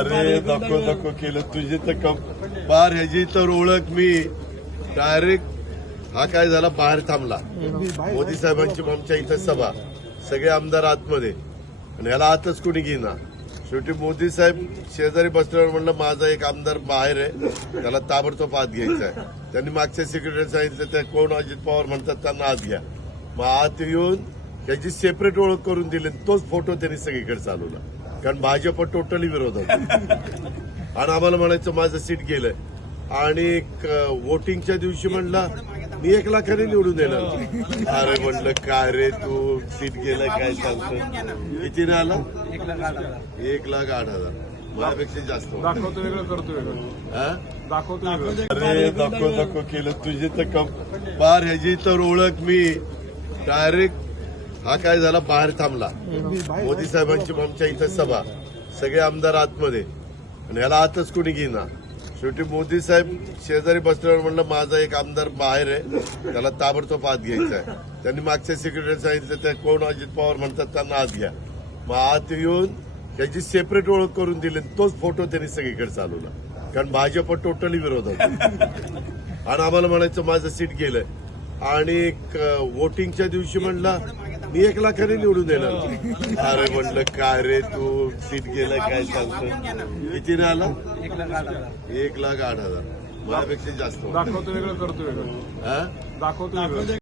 अरे नको नको केलं. तुझी तर कम बार ह्याची तर ओळख मी. डायरेक्ट हा काय झाला? बाहेर थांबला. मोदी साहेबांची आमच्या इथं सभा. सगळे आमदार आतमध्ये. आणि ह्याला आतच कोणी घेईना. शेवटी मोदी साहेब शेजारी बसल्यावर म्हणलं माझा एक आमदार बाहेर आहे. त्याला ताबडतोब आत घ्यायचा आहे त्यांनी मागच्या सेक्रेटरी सांगितलं त्या कोण? अजित पवार म्हणतात त्यांना आत घ्या. मग आत येऊन त्याची सेपरेट ओळख करून दिली तोच फोटो त्यांनी सगळीकडे चालवला. कारण भाजप टोटली विरोधात आणि आम्हाला म्हणायचं माझं सीट गेलंय. आणि वोटिंगच्या दिवशी म्हणला मी एक लाखाने निवडून येणार अरे म्हणलं काय रे तू? सीट गेलं काय सांगतो कितीने आला? एक लाख आठ हजार. माझ्यापेक्षा जास्त. दाखवतो वेगळं करतो हा? अरे नको नको केलं तुझी तर कम. बार ह्याची तर ओळख मी. डायरेक्ट हा काय झाला बाहेर थांबला. मोदी साहेबांची आमच्या इथं सभा सगळे आमदार आतमध्ये. आणि ह्याला आतच कोणी घेईना. शेवटी मोदी साहेब शेजारी बसल्यावर म्हणलं माझा एक आमदार बाहेर आहे. त्याला ताबडतोब आत घ्यायचा आहे त्यांनी मागच्या सेक्रेटरी सांगितलं त्या कोण अजित पवार म्हणतात त्यांना आत घ्या. मग आत येऊन त्याची सेपरेट ओळख करून दिली तोच फोटो त्यांनी सगळीकडे चालवला. कारण भाजप टोटली विरोध होता. आणि आम्हाला म्हणायचं माझं सीट गेलंय. आणि वोटिंगच्या दिवशी म्हणला मी एक लाखाने निवडून येणार अरे म्हणलं काय रे तू सीट गेलं काय सांगतो कितीने आला? एक लाख आठ हजार. माझ्यापेक्षा जास्त. दाखवतो वेगळं करतो वेगळं. हा? दाखवतो वेगळं.